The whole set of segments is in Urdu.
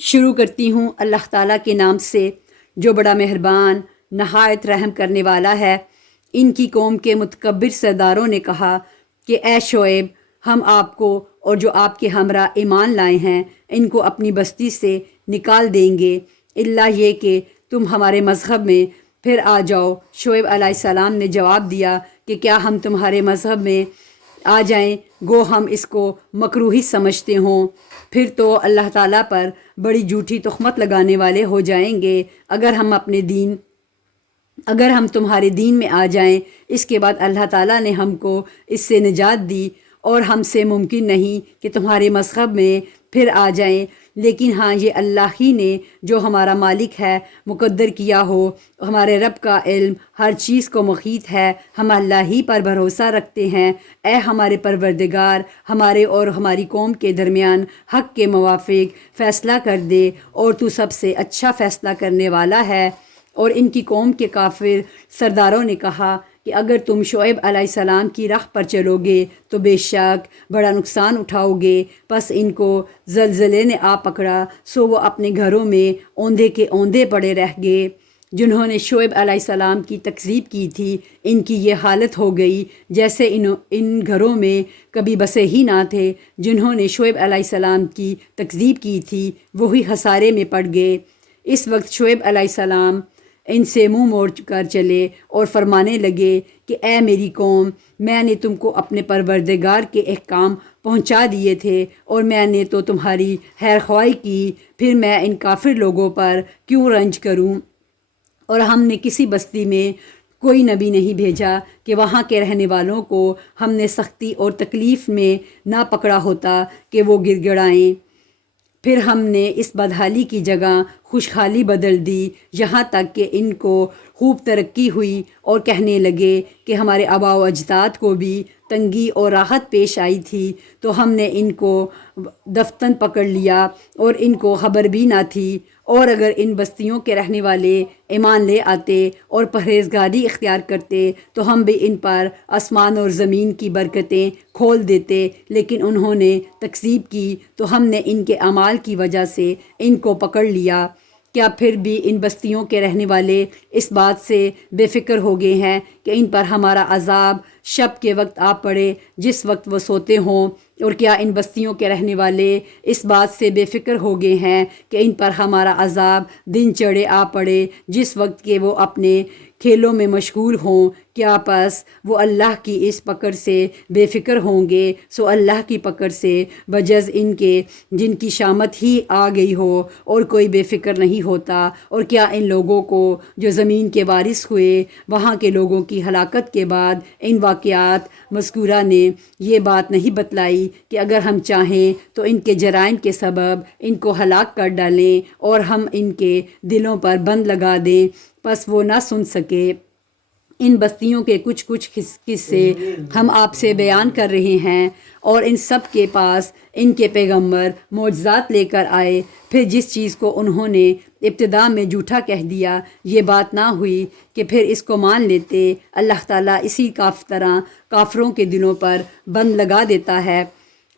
شروع کرتی ہوں اللہ تعالیٰ کے نام سے جو بڑا مہربان نہایت رحم کرنے والا ہے۔ ان کی قوم کے متکبر سرداروں نے کہا کہ اے شعیب، ہم آپ کو اور جو آپ کے ہمراہ ایمان لائے ہیں ان کو اپنی بستی سے نکال دیں گے، الا یہ کہ تم ہمارے مذہب میں پھر آ جاؤ۔ شعیب علیہ السلام نے جواب دیا کہ کیا ہم تمہارے مذہب میں آ جائیں گو ہم اس کو مکروہی سمجھتے ہوں، پھر تو اللہ تعالیٰ پر بڑی جھوٹی تہمت لگانے والے ہو جائیں گے۔ اگر ہم تمہارے دین میں آ جائیں، اس کے بعد اللہ تعالیٰ نے ہم کو اس سے نجات دی اور ہم سے ممکن نہیں کہ تمہارے مذہب میں پھر آ جائیں، لیکن ہاں یہ اللہ ہی نے جو ہمارا مالک ہے مقدر کیا ہو۔ ہمارے رب کا علم ہر چیز کو محیط ہے، ہم اللہ ہی پر بھروسہ رکھتے ہیں۔ اے ہمارے پروردگار، ہمارے اور ہماری قوم کے درمیان حق کے موافق فیصلہ کر دے، اور تو سب سے اچھا فیصلہ کرنے والا ہے۔ اور ان کی قوم کے کافر سرداروں نے کہا کہ اگر تم شعیب علیہ السلام کی راہ پر چلو گے تو بے شک بڑا نقصان اٹھاؤ گے۔ پس ان کو زلزلے نے آ پکڑا، سو وہ اپنے گھروں میں اوندے کے اوندے پڑے رہ گئے۔ جنہوں نے شعیب علیہ السلام کی تکذیب کی تھی، ان کی یہ حالت ہو گئی جیسے ان گھروں میں کبھی بسے ہی نہ تھے۔ جنہوں نے شعیب علیہ السلام کی تکذیب کی تھی وہی خسارے میں پڑ گئے۔ اس وقت شعیب علیہ السلام ان سے منہ موڑ کر چلے اور فرمانے لگے کہ اے میری قوم، میں نے تم کو اپنے پروردگار کے احکام پہنچا دیے تھے اور میں نے تو تمہاری خیر خواہی کی، پھر میں ان کافر لوگوں پر کیوں رنج کروں؟ اور ہم نے کسی بستی میں کوئی نبی نہیں بھیجا کہ وہاں کے رہنے والوں کو ہم نے سختی اور تکلیف میں نہ پکڑا ہوتا کہ وہ گڑ گڑائیں۔ پھر ہم نے اس بدحالی کی جگہ خوشحالی بدل دی، یہاں تک کہ ان کو خوب ترقی ہوئی اور کہنے لگے کہ ہمارے آباء و اجداد کو بھی تنگی اور راحت پیش آئی تھی، تو ہم نے ان کو دفتن پکڑ لیا اور ان کو خبر بھی نہ تھی۔ اور اگر ان بستیوں کے رہنے والے ایمان لے آتے اور پرہیزگاری اختیار کرتے تو ہم بھی ان پر آسمان اور زمین کی برکتیں کھول دیتے، لیکن انہوں نے تکذیب کی تو ہم نے ان کے اعمال کی وجہ سے ان کو پکڑ لیا۔ کیا پھر بھی ان بستیوں کے رہنے والے اس بات سے بے فکر ہو گئے ہیں کہ ان پر ہمارا عذاب شب کے وقت آ پڑے جس وقت وہ سوتے ہوں؟ اور کیا ان بستیوں کے رہنے والے اس بات سے بے فکر ہو گئے ہیں کہ ان پر ہمارا عذاب دن چڑھے آ پڑے جس وقت کہ وہ اپنے کھیلوں میں مشغول ہوں؟ کیا پس وہ اللہ کی اس پکڑ سے بے فکر ہوں گے؟ سو اللہ کی پکڑ سے بجز ان کے جن کی شامت ہی آ گئی ہو اور کوئی بے فکر نہیں ہوتا۔ اور کیا ان لوگوں کو جو زمین کے وارث ہوئے وہاں کے لوگوں کی ہلاکت کے بعد ان واقعات مذکورہ نے یہ بات نہیں بتلائی کہ اگر ہم چاہیں تو ان کے جرائم کے سبب ان کو ہلاک کر ڈالیں اور ہم ان کے دلوں پر بند لگا دیں، پس وہ نہ سن سکے؟ ان بستیوں کے کچھ قصے ہم آپ سے بیان کر رہے ہیں، اور ان سب کے پاس ان کے پیغمبر معجزات لے کر آئے، پھر جس چیز کو انہوں نے ابتدا میں جھوٹا کہہ دیا یہ بات نہ ہوئی کہ پھر اس کو مان لیتے۔ اللہ تعالیٰ اسی طرح کافروں کے دلوں پر بند لگا دیتا ہے،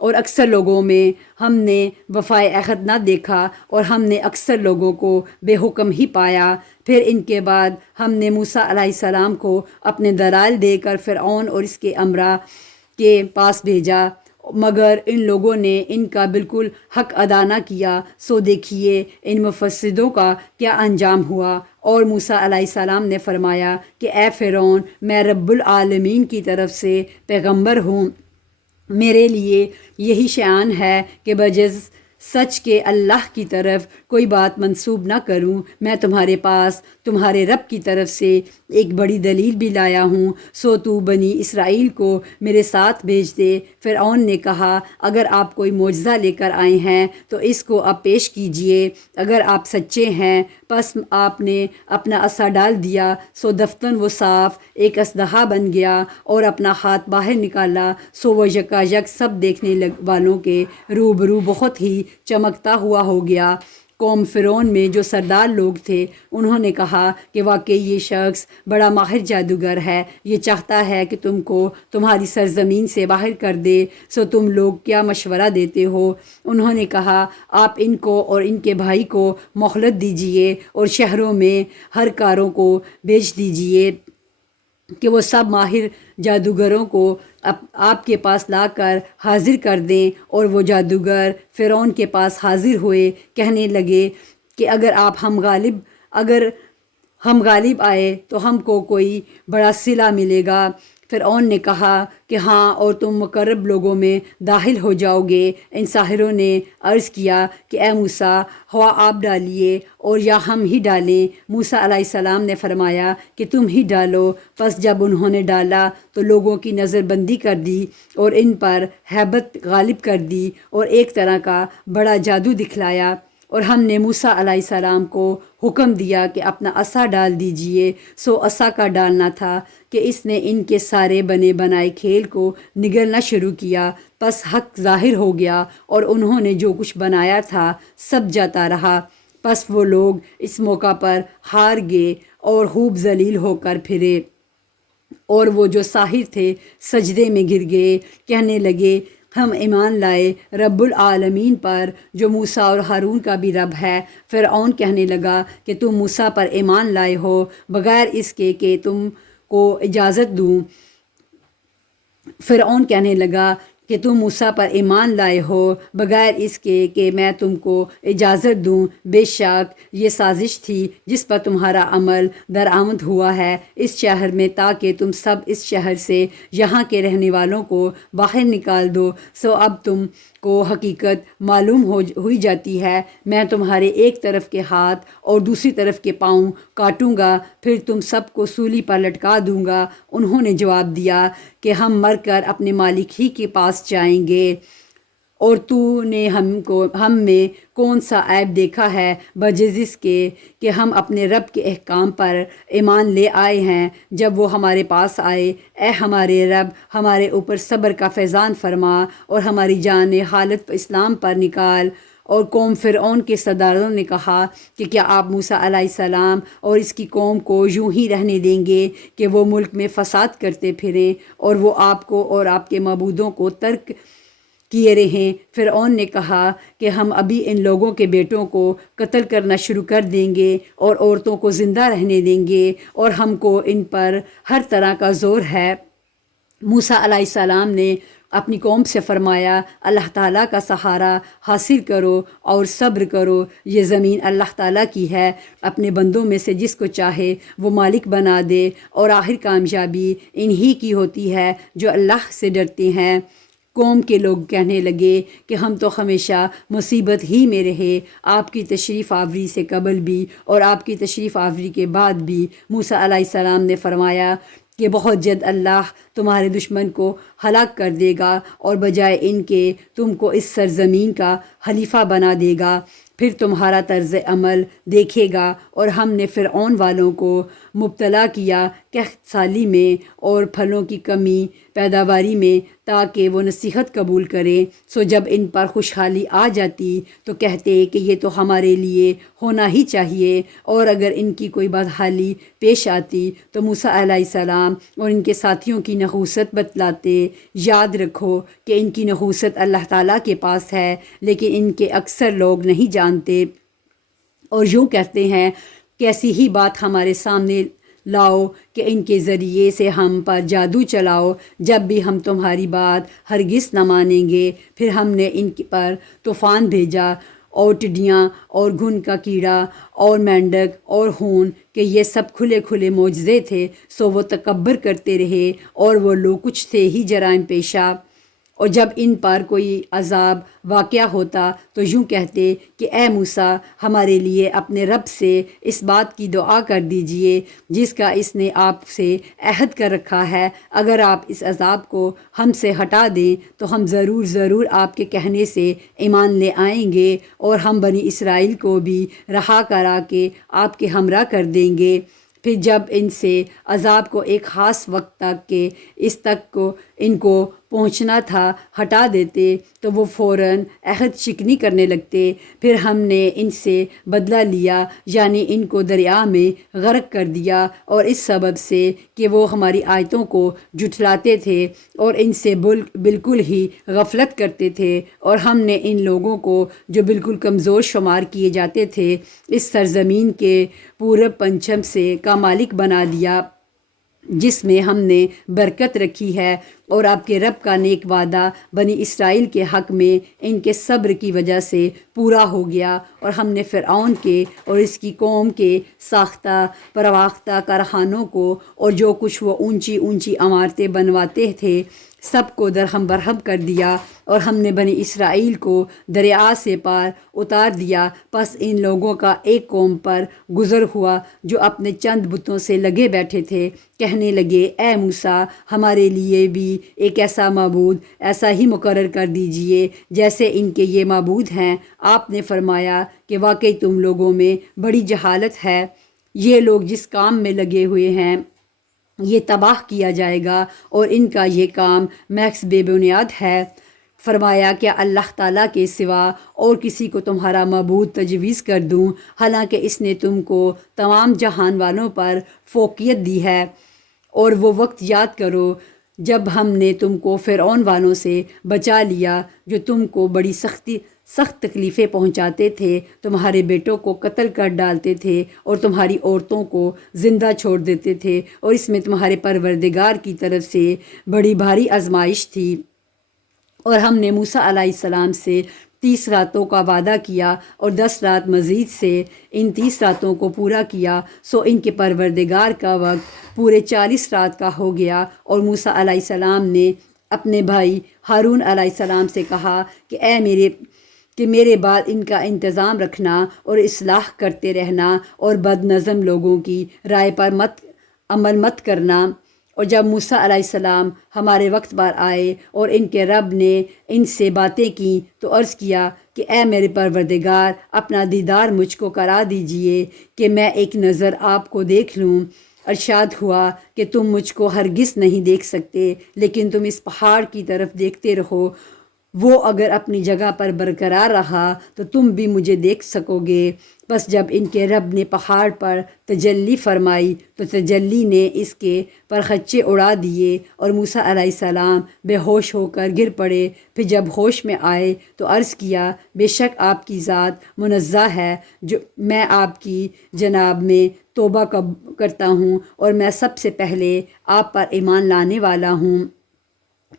اور اکثر لوگوں میں ہم نے وفائے عہد نہ دیکھا اور ہم نے اکثر لوگوں کو بے حکم ہی پایا۔ پھر ان کے بعد ہم نے موسیٰ علیہ السلام کو اپنے دلائل دے کر فرعون اور اس کے امراء کے پاس بھیجا، مگر ان لوگوں نے ان کا بالکل حق ادا نہ کیا۔ سو دیکھیے ان مفسدوں کا کیا انجام ہوا۔ اور موسیٰ علیہ السلام نے فرمایا کہ اے فرعون، میں رب العالمین کی طرف سے پیغمبر ہوں، میرے لیے یہی شأن ہے کہ بجز سچ کے اللہ کی طرف کوئی بات منسوب نہ کروں۔ میں تمہارے پاس تمہارے رب کی طرف سے ایک بڑی دلیل بھی لایا ہوں، سو تو بنی اسرائیل کو میرے ساتھ بھیج دے۔ فرعون نے کہا اگر آپ کوئی معجزہ لے کر آئے ہیں تو اس کو اب پیش کیجئے، اگر آپ سچے ہیں۔ پس آپ نے اپنا عصا ڈال دیا، سو دفتن وہ صاف ایک اژدہا بن گیا، اور اپنا ہاتھ باہر نکالا، سو وہ یکایک سب دیکھنے والوں کے روبرو بہت ہی چمکتا ہوا ہو گیا۔ قوم فرعون میں جو سردار لوگ تھے انہوں نے کہا کہ واقعی یہ شخص بڑا ماہر جادوگر ہے، یہ چاہتا ہے کہ تم کو تمہاری سرزمین سے باہر کر دے، سو تم لوگ کیا مشورہ دیتے ہو؟ انہوں نے کہا آپ ان کو اور ان کے بھائی کو مہلت دیجئے اور شہروں میں ہر کاروں کو بھیج دیجئے کہ وہ سب ماہر جادوگروں کو آپ کے پاس لا کر حاضر کر دیں۔ اور وہ جادوگر فرعون کے پاس حاضر ہوئے، کہنے لگے کہ اگر ہم غالب آئے تو ہم کو کوئی بڑا صلہ ملے گا۔ فرعون نے کہا کہ ہاں، اور تم مقرب لوگوں میں داخل ہو جاؤ گے۔ ان ساحروں نے عرض کیا کہ اے موسیٰ، ہوا آپ ڈالیے اور یا ہم ہی ڈالیں؟ موسیٰ علیہ السلام نے فرمایا کہ تم ہی ڈالو۔ پس جب انہوں نے ڈالا تو لوگوں کی نظر بندی کر دی اور ان پر ہیبت غالب کر دی اور ایک طرح کا بڑا جادو دکھلایا۔ اور ہم نے موسیٰ علیہ السلام کو حکم دیا کہ اپنا عصا ڈال دیجئے، سو عصا کا ڈالنا تھا کہ اس نے ان کے سارے بنے بنائے کھیل کو نگلنا شروع کیا۔ پس حق ظاہر ہو گیا اور انہوں نے جو کچھ بنایا تھا سب جاتا رہا۔ پس وہ لوگ اس موقع پر ہار گئے اور خوب ذلیل ہو کر پھرے، اور وہ جو ساحر تھے سجدے میں گر گئے، کہنے لگے ہم ایمان لائے رب العالمین پر جو موسیٰ اور ہارون کا بھی رب ہے۔ فرعون کہنے لگا کہ تم موسیٰ پر ایمان لائے ہو بغیر اس کے کہ تم کو اجازت دوں۔ فرعون کہنے لگا کہ تم موسیٰ پر ایمان لائے ہو بغیر اس کے کہ میں تم کو اجازت دوں۔ بے شک یہ سازش تھی جس پر تمہارا عمل درآمد ہوا ہے اس شہر میں، تاکہ تم سب اس شہر سے یہاں کے رہنے والوں کو باہر نکال دو۔ سو اب تم کو حقیقت معلوم ہوئی جاتی ہے، میں تمہارے ایک طرف کے ہاتھ اور دوسری طرف کے پاؤں کاٹوں گا، پھر تم سب کو سولی پر لٹکا دوں گا۔ انہوں نے جواب دیا کہ ہم مر کر اپنے مالک ہی کے پاس جائیں گے، اور تو نے ہم میں کون سا عیب دیکھا ہے بجز اس کے کہ ہم اپنے رب کے احکام پر ایمان لے آئے ہیں۔ جب وہ ہمارے پاس آئے، اے ہمارے رب، ہمارے اوپر صبر کا فیضان فرما اور ہماری جان حالت اسلام پر نکال۔ اور قوم فرعون کے سرداروں نے کہا کہ کیا آپ موسیٰ علیہ السلام اور اس کی قوم کو یوں ہی رہنے دیں گے کہ وہ ملک میں فساد کرتے پھریں اور وہ آپ کو اور آپ کے معبودوں کو ترک کیے رہیں؟ فرعون نے کہا کہ ہم ابھی ان لوگوں کے بیٹوں کو قتل کرنا شروع کر دیں گے اور عورتوں کو زندہ رہنے دیں گے، اور ہم کو ان پر ہر طرح کا زور ہے۔ موسیٰ علیہ السلام نے اپنی قوم سے فرمایا اللہ تعالیٰ کا سہارا حاصل کرو اور صبر کرو، یہ زمین اللہ تعالیٰ کی ہے، اپنے بندوں میں سے جس کو چاہے وہ مالک بنا دے، اور آخر کامیابی انہی کی ہوتی ہے جو اللہ سے ڈرتے ہیں۔ قوم کے لوگ کہنے لگے کہ ہم تو ہمیشہ مصیبت ہی میں رہے، آپ کی تشریف آوری سے قبل بھی اور آپ کی تشریف آوری کے بعد بھی۔ موسیٰ علیہ السلام نے فرمایا کہ بہت جلد اللہ تمہارے دشمن کو ہلاک کر دے گا اور بجائے ان کے تم کو اس سرزمین کا خلیفہ بنا دے گا، پھر تمہارا طرز عمل دیکھے گا۔ اور ہم نے فرعون والوں کو مبتلا کیا قحط سالی میں اور پھلوں کی کمی پیداواری میں تاکہ وہ نصیحت قبول کریں۔ سو جب ان پر خوشحالی آ جاتی تو کہتے کہ یہ تو ہمارے لیے ہونا ہی چاہیے، اور اگر ان کی کوئی بدحالی پیش آتی تو موسیٰ علیہ السلام اور ان کے ساتھیوں کی نحوست بتلاتے۔ یاد رکھو کہ ان کی نحوست اللہ تعالیٰ کے پاس ہے، لیکن ان کے اکثر لوگ نہیں جانتے، اور یوں کہتے ہیں کیسی ہی بات ہمارے سامنے لاؤ کہ ان کے ذریعے سے ہم پر جادو چلاؤ، جب بھی ہم تمہاری بات ہرگز نہ مانیں گے۔ پھر ہم نے ان پر طوفان بھیجا اور ٹڈیاں اور گھن کا کیڑا اور مینڈک اور خون کہ یہ سب کھلے کھلے معجزے تھے، سو وہ تکبر کرتے رہے اور وہ لوگ کچھ تھے ہی جرائم پیشہ۔ اور جب ان پر کوئی عذاب واقع ہوتا تو یوں کہتے کہ اے موسیٰ، ہمارے لیے اپنے رب سے اس بات کی دعا کر دیجئے جس کا اس نے آپ سے عہد کر رکھا ہے، اگر آپ اس عذاب کو ہم سے ہٹا دیں تو ہم ضرور آپ کے کہنے سے ایمان لے آئیں گے، اور ہم بنی اسرائیل کو بھی رہا کرا کے آپ کے ہمراہ کر دیں گے۔ پھر جب ان سے عذاب کو ایک خاص وقت تک کہ اس تک کو ان کو پہنچنا تھا ہٹا دیتے تو وہ فوراً عہد شکنی کرنے لگتے۔ پھر ہم نے ان سے بدلہ لیا، یعنی ان کو دریا میں غرق کر دیا، اور اس سبب سے کہ وہ ہماری آیتوں کو جھٹلاتے تھے اور ان سے بالکل ہی غفلت کرتے تھے، اور ہم نے ان لوگوں کو جو بالکل کمزور شمار کیے جاتے تھے اس سرزمین کے پورب پنچم سے کا مالک بنا دیا، جس میں ہم نے برکت رکھی ہے۔ اور آپ کے رب کا نیک وعدہ بنی اسرائیل کے حق میں ان کے صبر کی وجہ سے پورا ہو گیا، اور ہم نے فرعون کے اور اس کی قوم کے ساختہ پرواختہ کارخانوں کو اور جو کچھ وہ اونچی اونچی عمارتیں بنواتے تھے سب کو درہم برہم کر دیا، اور ہم نے بنی اسرائیل کو دریا سے پار اتار دیا۔ پس ان لوگوں کا ایک قوم پر گزر ہوا جو اپنے چند بتوں سے لگے بیٹھے تھے، کہنے لگے اے موسیٰ، ہمارے لیے بھی ایک ایسا معبود ایسا ہی مقرر کر دیجئے جیسے ان کے یہ معبود ہیں۔ آپ نے فرمایا کہ واقعی تم لوگوں میں بڑی جہالت ہے، یہ لوگ جس کام میں لگے ہوئے ہیں یہ تباہ کیا جائے گا، اور ان کا یہ کام محض بے بنیاد ہے۔ فرمایا کیا اللہ تعالیٰ کے سوا اور کسی کو تمہارا معبود تجویز کر دوں، حالانکہ اس نے تم کو تمام جہان والوں پر فوقیت دی ہے؟ اور وہ وقت یاد کرو جب ہم نے تم کو فرعون والوں سے بچا لیا جو تم کو بڑی سخت تکلیفیں پہنچاتے تھے، تمہارے بیٹوں کو قتل کر ڈالتے تھے اور تمہاری عورتوں کو زندہ چھوڑ دیتے تھے، اور اس میں تمہارے پروردگار کی طرف سے بڑی بھاری آزمائش تھی۔ اور ہم نے موسیٰ علیہ السلام سے 30 راتوں کا وعدہ کیا اور 10 رات مزید سے ان 30 راتوں کو پورا کیا، سو ان کے پروردگار کا وقت پورے 40 رات کا ہو گیا۔ اور موسیٰ علیہ السلام نے اپنے بھائی ہارون علیہ السلام سے کہا کہ میرے بعد ان کا انتظام رکھنا اور اصلاح کرتے رہنا، اور بد نظم لوگوں کی رائے پر عمل مت کرنا۔ اور جب موسیٰ علیہ السلام ہمارے وقت پر آئے اور ان کے رب نے ان سے باتیں کیں تو عرض کیا کہ اے میرے پروردگار، اپنا دیدار مجھ کو کرا دیجئے کہ میں ایک نظر آپ کو دیکھ لوں۔ ارشاد ہوا کہ تم مجھ کو ہرگز نہیں دیکھ سکتے، لیکن تم اس پہاڑ کی طرف دیکھتے رہو، وہ اگر اپنی جگہ پر برقرار رہا تو تم بھی مجھے دیکھ سکو گے۔ بس جب ان کے رب نے پہاڑ پر تجلی فرمائی تو تجلی نے اس کے پرخچے اڑا دیے، اور موسیٰ علیہ السلام بے ہوش ہو کر گر پڑے۔ پھر جب ہوش میں آئے تو عرض کیا بے شک آپ کی ذات منزہ ہے، جو میں آپ کی جناب میں توبہ کرتا ہوں، اور میں سب سے پہلے آپ پر ایمان لانے والا ہوں۔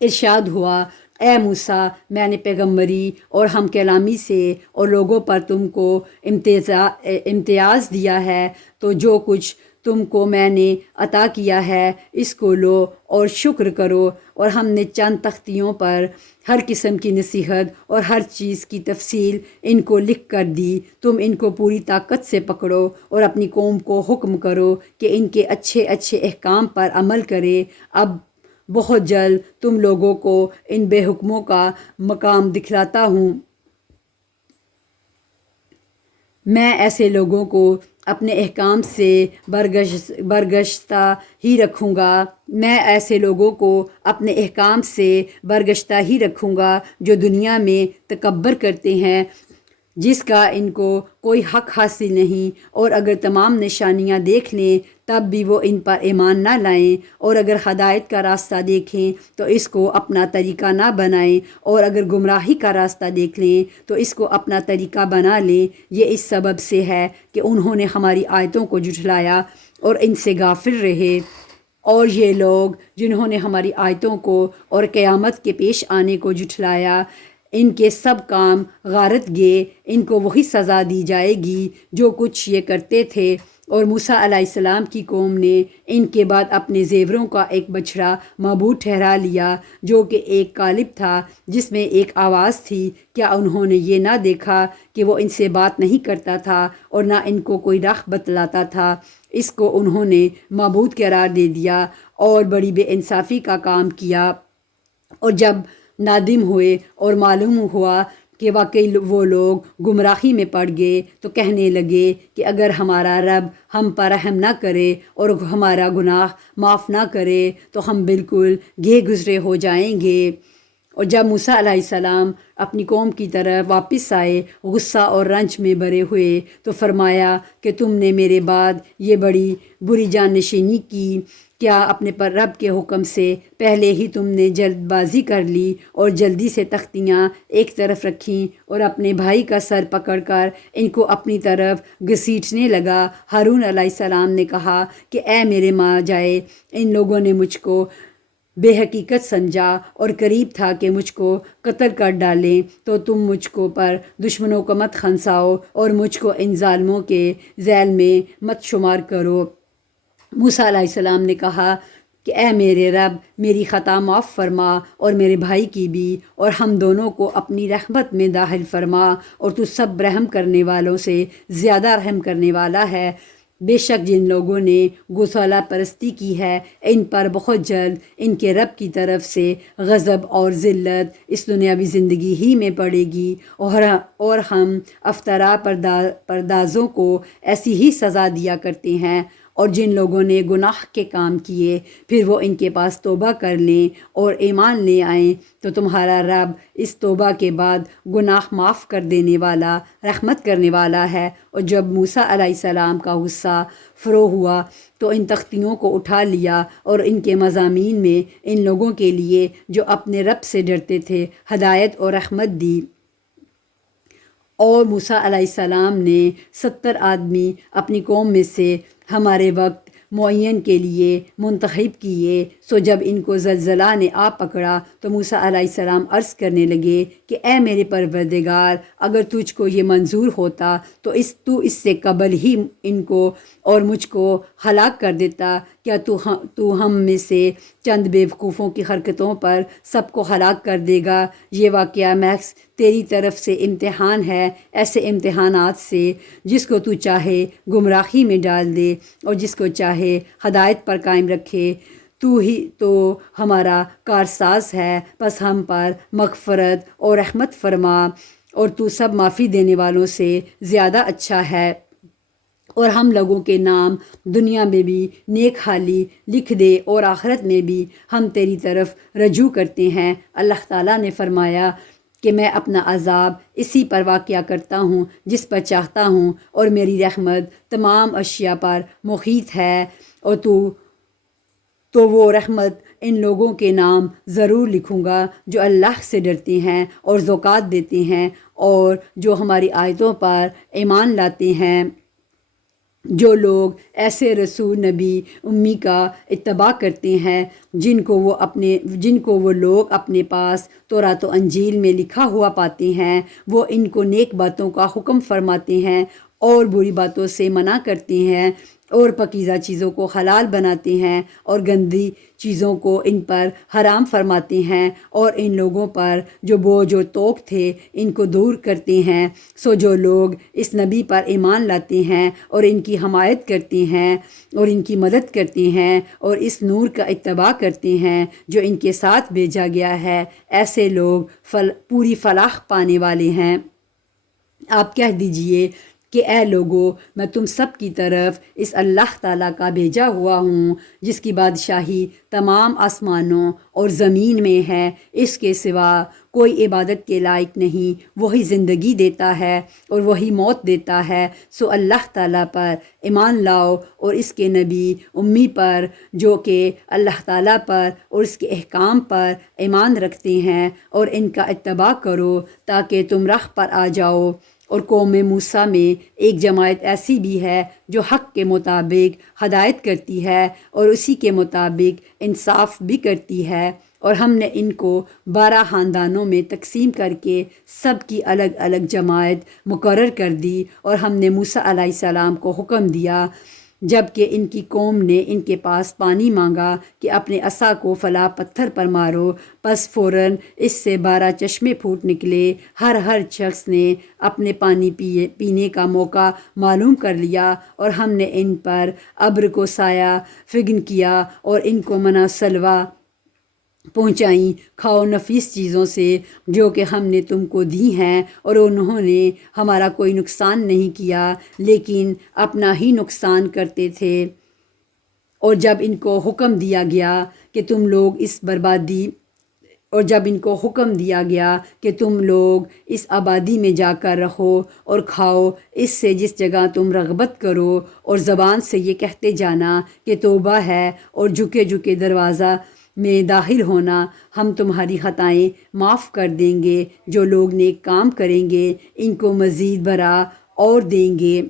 ارشاد ہوا اے موسیٰ، میں نے پیغمبری اور ہم کلامی سے اور لوگوں پر تم کو امتیاز دیا ہے، تو جو کچھ تم کو میں نے عطا کیا ہے اس کو لو اور شکر کرو۔ اور ہم نے چند تختیوں پر ہر قسم کی نصیحت اور ہر چیز کی تفصیل ان کو لکھ کر دی، تم ان کو پوری طاقت سے پکڑو اور اپنی قوم کو حکم کرو کہ ان کے اچھے اچھے احکام پر عمل کرے۔ اب بہت جلد تم لوگوں کو ان بے حکموں کا مقام دکھلاتا ہوں۔ میں ایسے لوگوں کو اپنے احکام سے برگشتہ ہی رکھوں گا، میں ایسے لوگوں کو اپنے احکام سے برگشتہ ہی رکھوں گا جو دنیا میں تکبر کرتے ہیں، جس کا ان کو کوئی حق حاصل نہیں، اور اگر تمام نشانیاں دیکھ لیں تب بھی وہ ان پر ایمان نہ لائیں، اور اگر ہدایت کا راستہ دیکھیں تو اس کو اپنا طریقہ نہ بنائیں، اور اگر گمراہی کا راستہ دیکھ لیں تو اس کو اپنا طریقہ بنا لیں۔ یہ اس سبب سے ہے کہ انہوں نے ہماری آیتوں کو جھٹلایا اور ان سے غافل رہے۔ اور یہ لوگ جنہوں نے ہماری آیتوں کو اور قیامت کے پیش آنے کو جھٹلایا، ان کے سب کام غارت گئے، ان کو وہی سزا دی جائے گی جو کچھ یہ کرتے تھے۔ اور موسیٰ علیہ السلام کی قوم نے ان کے بعد اپنے زیوروں کا ایک بچڑا معبود ٹھہرا لیا جو کہ ایک قالب تھا جس میں ایک آواز تھی۔ کیا انہوں نے یہ نہ دیکھا کہ وہ ان سے بات نہیں کرتا تھا اور نہ ان کو کوئی راہ بتلاتا تھا؟ اس کو انہوں نے معبود قرار دے دیا اور بڑی بے انصافی کا کام کیا۔ اور جب نادم ہوئے اور معلوم ہوا کہ واقعی وہ لوگ گمراہی میں پڑ گئے تو کہنے لگے کہ اگر ہمارا رب ہم پر رحم نہ کرے اور ہمارا گناہ معاف نہ کرے تو ہم بالکل گھے گزرے ہو جائیں گے۔ اور جب موسیٰ علیہ السلام اپنی قوم کی طرف واپس آئے غصہ اور رنج میں بھرے ہوئے تو فرمایا کہ تم نے میرے بعد یہ بڑی بری جانشینی کی، کیا اپنے پر رب کے حکم سے پہلے ہی تم نے جلد بازی کر لی اور جلدی سے تختیاں ایک طرف رکھیں اور اپنے بھائی کا سر پکڑ کر ان کو اپنی طرف گھسیٹنے لگا۔ ہارون علیہ السلام نے کہا کہ اے میرے ماں جائے، ان لوگوں نے مجھ کو بے حقیقت سمجھا اور قریب تھا کہ مجھ کو قتل کر ڈالیں، تو تم مجھ کو پر دشمنوں کو مت خنساؤ اور مجھ کو ان ظالموں کے ذیل میں مت شمار کرو۔ موسیٰ علیہ السلام نے کہا کہ اے میرے رب، میری خطا معاف فرما اور میرے بھائی کی بھی، اور ہم دونوں کو اپنی رحمت میں داخل فرما، اور تو سب رحم کرنے والوں سے زیادہ رحم کرنے والا ہے۔ بے شک جن لوگوں نے گوسالہ پرستی کی ہے ان پر بہت جلد ان کے رب کی طرف سے غضب اور ذلت اس دنیاوی زندگی ہی میں پڑے گی، اور ہم افطرا پردازوں کو ایسی ہی سزا دیا کرتے ہیں۔ اور جن لوگوں نے گناہ کے کام کیے پھر وہ ان کے پاس توبہ کر لیں اور ایمان لے آئیں تو تمہارا رب اس توبہ کے بعد گناہ معاف کر دینے والا، رحمت کرنے والا ہے۔ اور جب موسیٰ علیہ السلام کا غصہ فرو ہوا تو ان تختیوں کو اٹھا لیا اور ان کے مضامین میں ان لوگوں کے لیے جو اپنے رب سے ڈرتے تھے ہدایت اور رحمت دی۔ اور موسیٰ علیہ السلام نے 70 آدمی اپنی قوم میں سے ہمارے وقت معین کے لیے منتخب کیے۔ سو جب ان کو زلزلہ نے آ پکڑا تو موسیٰ علیہ السلام عرض کرنے لگے کہ اے میرے پروردگار، اگر تجھ کو یہ منظور ہوتا تو اس سے قبل ہی ان کو اور مجھ کو ہلاک کر دیتا۔ کیا تو ہم میں سے چند بیوقوفوں کی حرکتوں پر سب کو ہلاک کر دے گا؟ یہ واقعہ محض تیری طرف سے امتحان ہے، ایسے امتحانات سے جس کو تو چاہے گمراہی میں ڈال دے اور جس کو چاہے ہدایت پر قائم رکھے۔ تو ہی تو ہمارا کارساز ہے، بس ہم پر مغفرت اور رحمت فرما، اور تو سب معافی دینے والوں سے زیادہ اچھا ہے۔ اور ہم لوگوں کے نام دنیا میں بھی نیک حالی لکھ دے اور آخرت میں بھی ہم تیری طرف رجوع کرتے ہیں۔ اللہ تعالیٰ نے فرمایا کہ میں اپنا عذاب اسی پر واقع کرتا ہوں جس پر چاہتا ہوں، اور میری رحمت تمام اشیاء پر محیط ہے۔ اور تو وہ رحمت ان لوگوں کے نام ضرور لکھوں گا جو اللہ سے ڈرتے ہیں اور زکوٰۃ دیتے ہیں اور جو ہماری آیتوں پر ایمان لاتے ہیں۔ جو لوگ ایسے رسول نبی امی کا اتباع کرتے ہیں جن کو وہ لوگ اپنے پاس تورات و انجیل میں لکھا ہوا پاتے ہیں، وہ ان کو نیک باتوں کا حکم فرماتے ہیں اور بری باتوں سے منع کرتے ہیں، اور پاکیزہ چیزوں کو حلال بناتے ہیں اور گندی چیزوں کو ان پر حرام فرماتے ہیں، اور ان لوگوں پر جو بوجھ و توق تھے ان کو دور کرتے ہیں۔ سو جو لوگ اس نبی پر ایمان لاتے ہیں اور ان کی حمایت کرتے ہیں اور ان کی مدد کرتے ہیں اور اس نور کا اتباع کرتے ہیں جو ان کے ساتھ بھیجا گیا ہے، ایسے لوگ پوری فلاح پانے والے ہیں۔ آپ کہہ دیجئے کہ اے لوگو، میں تم سب کی طرف اس اللہ تعالیٰ کا بھیجا ہوا ہوں جس کی بادشاہی تمام آسمانوں اور زمین میں ہے، اس کے سوا کوئی عبادت کے لائق نہیں۔ وہی زندگی دیتا ہے اور وہی موت دیتا ہے، سو اللہ تعالیٰ پر ایمان لاؤ اور اس کے نبی امی پر جو کہ اللہ تعالیٰ پر اور اس کے احکام پر ایمان رکھتے ہیں، اور ان کا اتباع کرو تاکہ تم راہ پر آ جاؤ۔ اور قوم موسیٰ میں ایک جماعت ایسی بھی ہے جو حق کے مطابق ہدایت کرتی ہے اور اسی کے مطابق انصاف بھی کرتی ہے، اور ہم نے ان کو 12 خاندانوں میں تقسیم کر کے سب کی الگ الگ جماعت مقرر کر دی، اور ہم نے موسیٰ علیہ السلام کو حکم دیا جب کہ ان کی قوم نے ان کے پاس پانی مانگا کہ اپنے عصا کو فلاں پتھر پر مارو، پس فوراً اس سے 12 چشمے پھوٹ نکلے۔ ہر شخص نے اپنے پانی پینے کا موقع معلوم کر لیا، اور ہم نے ان پر ابر کو سایہ فگن کیا اور ان کو منع سلویٰ پہنچائیں، کھاؤ نفیس چیزوں سے جو کہ ہم نے تم کو دی ہیں، اور انہوں نے ہمارا کوئی نقصان نہیں کیا لیکن اپنا ہی نقصان کرتے تھے۔ اور جب ان کو حکم دیا گیا کہ تم لوگ اس بربادی اور جب ان کو حکم دیا گیا کہ تم لوگ اس آبادی میں جا کر رہو اور کھاؤ اس سے جس جگہ تم رغبت کرو، اور زبان سے یہ کہتے جانا کہ توبہ ہے، اور جھکے جھکے دروازہ میں داخل ہونا، ہم تمہاری خطائیں معاف کر دیں گے۔ جو لوگ نیک کام کریں گے ان کو مزید برآ اور دیں گے۔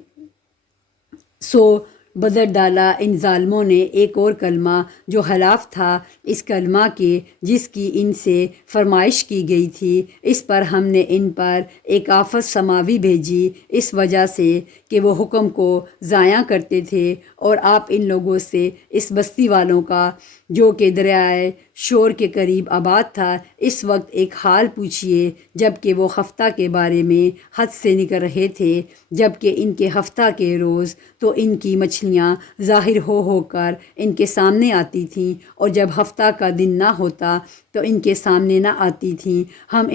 سو بدل ڈالا ان ظالموں نے ایک اور کلمہ جو حلاف تھا اس کلمہ کے جس کی ان سے فرمائش کی گئی تھی۔ اس پر ہم نے ان پر ایک آفت سماوی بھیجی اس وجہ سے کہ وہ حکم کو ضائع کرتے تھے۔ اور آپ ان لوگوں سے اس بستی والوں کا جو کہ دریائے شور کے قریب آباد تھا اس وقت ایک حال پوچھیے جب کہ وہ ہفتہ کے بارے میں حد سے نکل رہے تھے، جب کہ ان کے ہفتہ کے روز تو ان کی مچھلیاں ظاہر ہو کر ان کے سامنے آتی تھیں، اور جب ہفتہ کا دن نہ ہوتا تو ان کے سامنے نہ آتی تھیں۔ ہم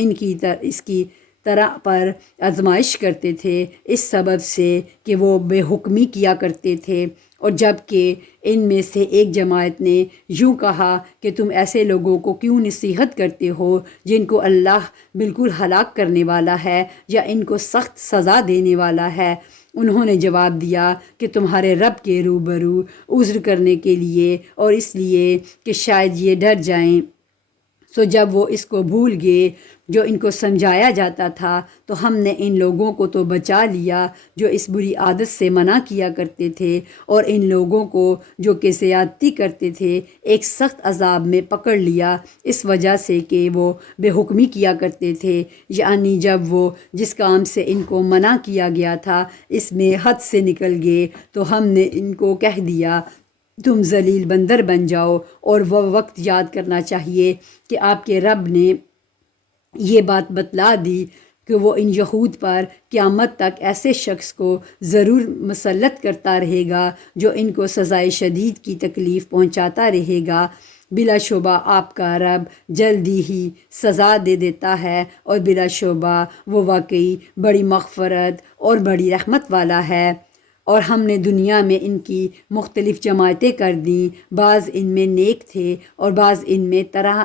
اس کی طرح پر آزمائش کرتے تھے اس سبب سے کہ وہ بے حکمی کیا کرتے تھے۔ اور جب کہ ان میں سے ایک جماعت نے یوں کہا کہ تم ایسے لوگوں کو کیوں نصیحت کرتے ہو جن کو اللہ بالکل ہلاک کرنے والا ہے یا ان کو سخت سزا دینے والا ہے، انہوں نے جواب دیا کہ تمہارے رب کے روبرو عذر کرنے کے لیے اور اس لیے کہ شاید یہ ڈر جائیں۔ سو جب وہ اس کو بھول گئے جو ان کو سمجھایا جاتا تھا تو ہم نے ان لوگوں کو تو بچا لیا جو اس بری عادت سے منع کیا کرتے تھے، اور ان لوگوں کو جو کہ زیادتی کرتے تھے ایک سخت عذاب میں پکڑ لیا اس وجہ سے کہ وہ بے حکمی کیا کرتے تھے، یعنی جب وہ جس کام سے ان کو منع کیا گیا تھا اس میں حد سے نکل گئے تو ہم نے ان کو کہہ دیا تم ذلیل بندر بن جاؤ۔ اور وہ وقت یاد کرنا چاہیے کہ آپ کے رب نے یہ بات بتلا دی کہ وہ ان یہود پر قیامت تک ایسے شخص کو ضرور مسلط کرتا رہے گا جو ان کو سزائے شدید کی تکلیف پہنچاتا رہے گا۔ بلا شبہ آپ کا رب جلدی ہی سزا دے دیتا ہے، اور بلا شبہ وہ واقعی بڑی مغفرت اور بڑی رحمت والا ہے۔ اور ہم نے دنیا میں ان کی مختلف جماعتیں کر دیں، بعض ان میں نیک تھے اور بعض ان میں طرح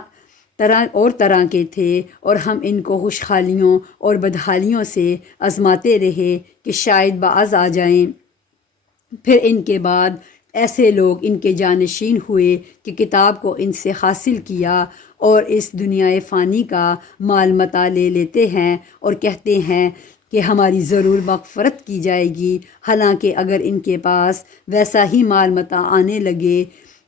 کے تھے، اور ہم ان کو خوشحالیوں اور بدحالیوں سے آزماتے رہے کہ شاید باز آ جائیں۔ پھر ان کے بعد ایسے لوگ ان کے جانشین ہوئے کہ کتاب کو ان سے حاصل کیا اور اس دنیا فانی کا مال متاع لے لیتے ہیں اور کہتے ہیں کہ ہماری ضرور مغفرت کی جائے گی، حالانکہ اگر ان کے پاس ویسا ہی مال متاع آنے لگے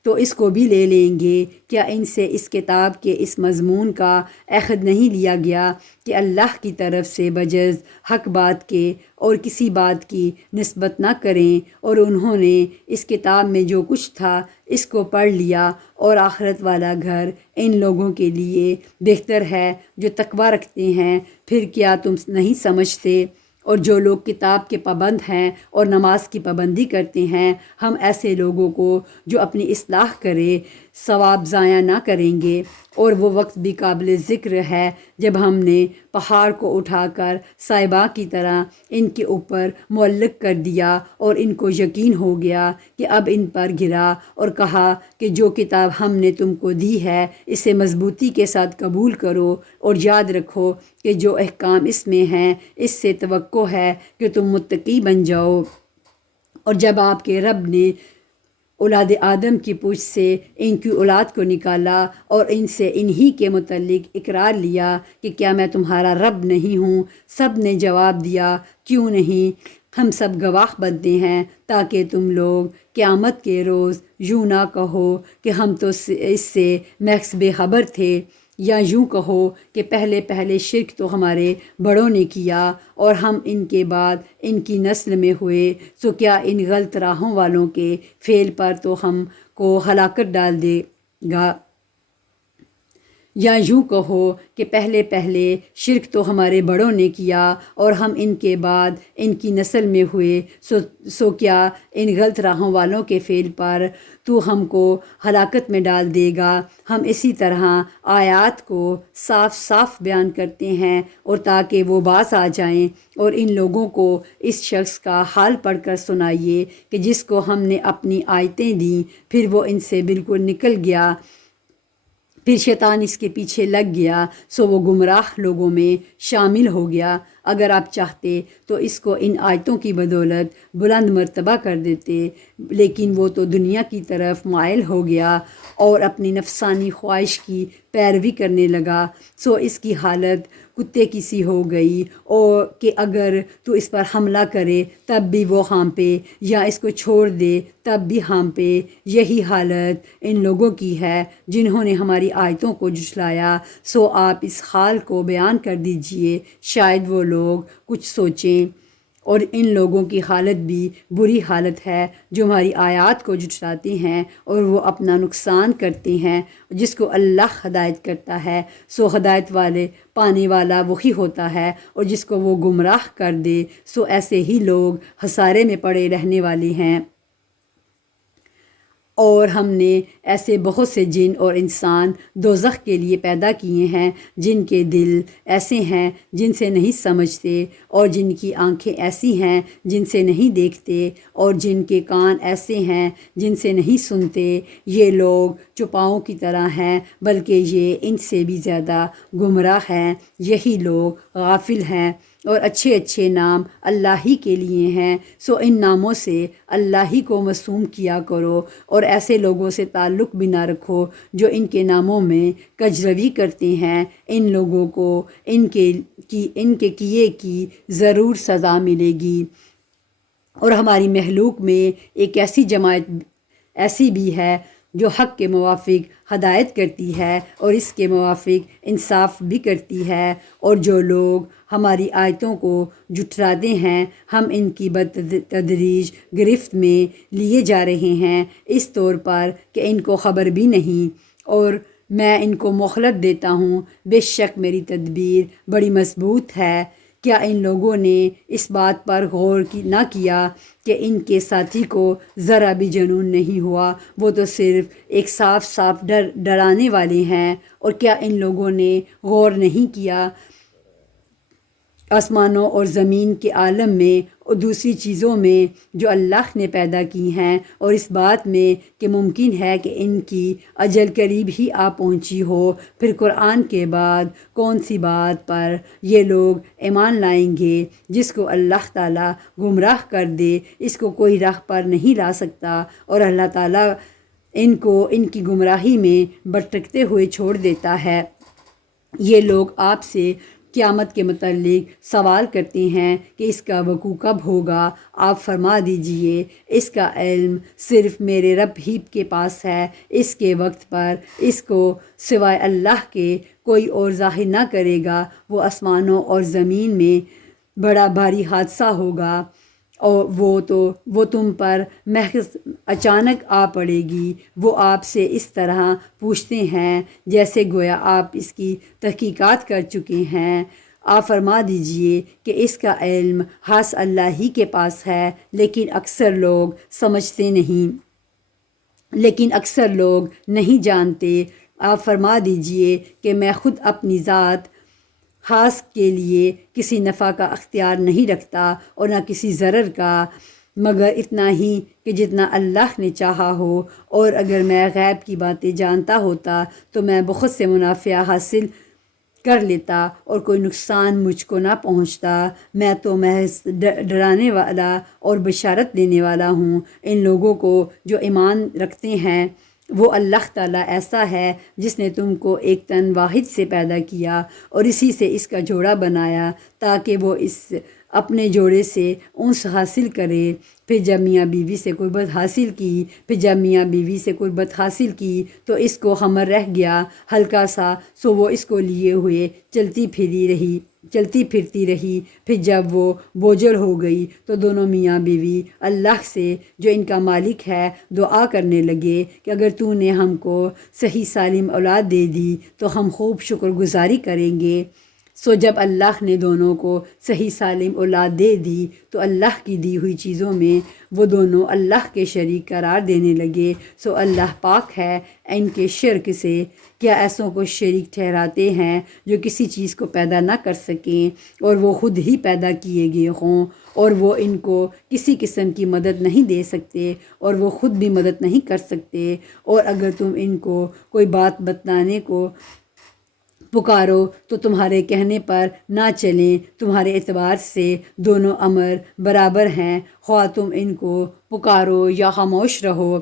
تو اس کو بھی لے لیں گے۔ کیا ان سے اس کتاب کے اس مضمون کا عہد نہیں لیا گیا کہ اللہ کی طرف سے بجز حق بات کے اور کسی بات کی نسبت نہ کریں؟ اور انہوں نے اس کتاب میں جو کچھ تھا اس کو پڑھ لیا، اور آخرت والا گھر ان لوگوں کے لیے بہتر ہے جو تقوی رکھتے ہیں۔ پھر کیا تم نہیں سمجھتے؟ اور جو لوگ کتاب کے پابند ہیں اور نماز کی پابندی کرتے ہیں، ہم ایسے لوگوں کو جو اپنی اصلاح کرے ثواب ضائع نہ کریں گے۔ اور وہ وقت بھی قابل ذکر ہے جب ہم نے پہاڑ کو اٹھا کر صائبہ کی طرح ان کے اوپر معلق کر دیا، اور ان کو یقین ہو گیا کہ اب ان پر گرا، اور کہا کہ جو کتاب ہم نے تم کو دی ہے اسے مضبوطی کے ساتھ قبول کرو، اور یاد رکھو کہ جو احکام اس میں ہیں اس سے توقع ہے کہ تم متقی بن جاؤ۔ اور جب آپ کے رب نے اولاد آدم کی پوچھ سے ان کی اولاد کو نکالا اور ان سے انہی کے متعلق اقرار لیا کہ کیا میں تمہارا رب نہیں ہوں، سب نے جواب دیا کیوں نہیں، ہم سب گواہ بنتے ہیں، تاکہ تم لوگ قیامت کے روز یوں نہ کہو کہ ہم تو اس سے محض بے خبر تھے، یا یوں کہو کہ پہلے شرک تو ہمارے بڑوں نے کیا اور ہم ان کے بعد ان کی نسل میں ہوئے، سو کیا ان غلط راہوں والوں کے فعل پر تو ہم کو ہلاکت ڈال دے گا۔ یا یوں کہو کہ پہلے پہلے شرک تو ہمارے بڑوں نے کیا اور ہم ان کے بعد ان کی نسل میں ہوئے، سو کیا ان غلط راہوں والوں کے فعل پر تو ہم کو ہلاکت میں ڈال دے گا۔ ہم اسی طرح آیات کو صاف صاف بیان کرتے ہیں اور تاکہ وہ باز آ جائیں، اور ان لوگوں کو اس شخص کا حال پڑھ کر سنائیے کہ جس کو ہم نے اپنی آیتیں دیں پھر وہ ان سے بالکل نکل گیا، پھر شیطان اس کے پیچھے لگ گیا، سو وہ گمراہ لوگوں میں شامل ہو گیا۔ اگر آپ چاہتے تو اس کو ان آیتوں کی بدولت بلند مرتبہ کر دیتے، لیکن وہ تو دنیا کی طرف مائل ہو گیا اور اپنی نفسانی خواہش کی پیروی کرنے لگا، سو اس کی حالت کتے کی سی ہو گئی، اور کہ اگر تو اس پر حملہ کرے تب بھی وہ ہانپے، یا اس کو چھوڑ دے تب بھی ہانپے۔ یہی حالت ان لوگوں کی ہے جنہوں نے ہماری آیتوں کو جھٹلایا، سو آپ اس حال کو بیان کر دیجئے، شاید وہ لوگ کچھ سوچیں۔ اور ان لوگوں کی حالت بھی بری حالت ہے جو ہماری آیات کو جھٹلاتے ہیں اور وہ اپنا نقصان کرتے ہیں۔ جس کو اللہ ہدایت کرتا ہے سو ہدایت والے پانے والا وہی ہوتا ہے، اور جس کو وہ گمراہ کر دے سو ایسے ہی لوگ خسارے میں پڑے رہنے والے ہیں۔ اور ہم نے ایسے بہت سے جن اور انسان دوزخ کے لیے پیدا کیے ہیں، جن کے دل ایسے ہیں جن سے نہیں سمجھتے، اور جن کی آنکھیں ایسی ہیں جن سے نہیں دیکھتے، اور جن کے کان ایسے ہیں جن سے نہیں سنتے۔ یہ لوگ چوپاؤں کی طرح ہیں، بلکہ یہ ان سے بھی زیادہ گمراہ ہیں۔ یہی لوگ غافل ہیں، اور اچھے اچھے نام اللہ ہی کے لیے ہیں، سو ان ناموں سے اللہ ہی کو معصوم کیا کرو، اور ایسے لوگوں سے تعلق بھی نہ رکھو جو ان کے ناموں میں کجروی کرتے ہیں۔ ان لوگوں کو ان کے کیے کی ضرور سزا ملے گی۔ اور ہماری مخلوق میں ایک ایسی جماعت ایسی بھی ہے جو حق کے موافق ہدایت کرتی ہے اور اس کے موافق انصاف بھی کرتی ہے، اور جو لوگ ہماری آیتوں کو جھٹلاتے ہیں ہم ان کی بتدریج گرفت میں لیے جا رہے ہیں، اس طور پر کہ ان کو خبر بھی نہیں، اور میں ان کو مہلت دیتا ہوں۔ بے شک میری تدبیر بڑی مضبوط ہے۔ کیا ان لوگوں نے اس بات پر غور نہ کیا کہ ان کے ساتھی کو ذرا بھی جنون نہیں ہوا؟ وہ تو صرف ایک صاف صاف ڈرانے والے ہیں۔ اور کیا ان لوگوں نے غور نہیں کیا آسمانوں اور زمین کے عالم میں اور دوسری چیزوں میں جو اللہ نے پیدا کی ہیں، اور اس بات میں کہ ممکن ہے کہ ان کی اجل قریب ہی آ پہنچی ہو؟ پھر قرآن کے بعد کون سی بات پر یہ لوگ ایمان لائیں گے؟ جس کو اللہ تعالیٰ گمراہ کر دے اس کو کوئی راہ پر نہیں لا سکتا، اور اللہ تعالیٰ ان کو ان کی گمراہی میں بھٹکتے ہوئے چھوڑ دیتا ہے۔ یہ لوگ آپ سے قیامت کے متعلق سوال کرتے ہیں کہ اس کا وقوع کب ہوگا؟ آپ فرما دیجئے اس کا علم صرف میرے رب ہی کے پاس ہے۔ اس کے وقت پر اس کو سوائے اللہ کے کوئی اور ظاہر نہ کرے گا۔ وہ آسمانوں اور زمین میں بڑا بھاری حادثہ ہوگا، اور وہ تم پر محض اچانک آ پڑے گی۔ وہ آپ سے اس طرح پوچھتے ہیں جیسے گویا آپ اس کی تحقیقات کر چکے ہیں۔ آپ فرما دیجئے کہ اس کا علم خاص اللہ ہی کے پاس ہے، لیکن اکثر لوگ نہیں جانتے۔ آپ فرما دیجئے کہ میں خود اپنی ذات خاص کے لیے کسی نفع کا اختیار نہیں رکھتا اور نہ کسی ضرر کا، مگر اتنا ہی کہ جتنا اللہ نے چاہا ہو، اور اگر میں غیب کی باتیں جانتا ہوتا تو میں بہت سے منافع حاصل کر لیتا اور کوئی نقصان مجھ کو نہ پہنچتا۔ میں تو محض ڈرانے والا اور بشارت دینے والا ہوں۔ ان لوگوں کو جو ایمان رکھتے ہیں وہ اللہ تعالیٰ ایسا ہے جس نے تم کو ایک تن واحد سے پیدا کیا اور اسی سے اس کا جوڑا بنایا تاکہ وہ اس اپنے جوڑے سے انس حاصل کرے۔ پھر جب میاں بیوی سے قربت حاصل کی تو اس کو حمل رہ گیا ہلکا سا، سو وہ اس کو لیے ہوئے چلتی پھری رہی۔ چلتی پھرتی رہی۔ پھر جب وہ بوجھل ہو گئی تو دونوں میاں بیوی اللہ سے جو ان کا مالک ہے دعا کرنے لگے کہ اگر تو نے ہم کو صحیح سالم اولاد دے دی تو ہم خوب شکر گزاری کریں گے۔ سو جب اللہ نے دونوں کو صحیح سالم اولاد دے دی تو اللہ کی دی ہوئی چیزوں میں وہ دونوں اللہ کے شریک قرار دینے لگے۔ سو اللہ پاک ہے ان کے شرک سے۔ کیا ایسوں کو شریک ٹھہراتے ہیں جو کسی چیز کو پیدا نہ کر سکیں اور وہ خود ہی پیدا کیے گئے ہوں، اور وہ ان کو کسی قسم کی مدد نہیں دے سکتے اور وہ خود بھی مدد نہیں کر سکتے، اور اگر تم ان کو کوئی بات بتلانے کو پکارو تو تمہارے کہنے پر نہ چلیں۔ تمہارے اعتبار سے دونوں امر برابر ہیں، خواہ تم ان کو پکارو یا خاموش رہو۔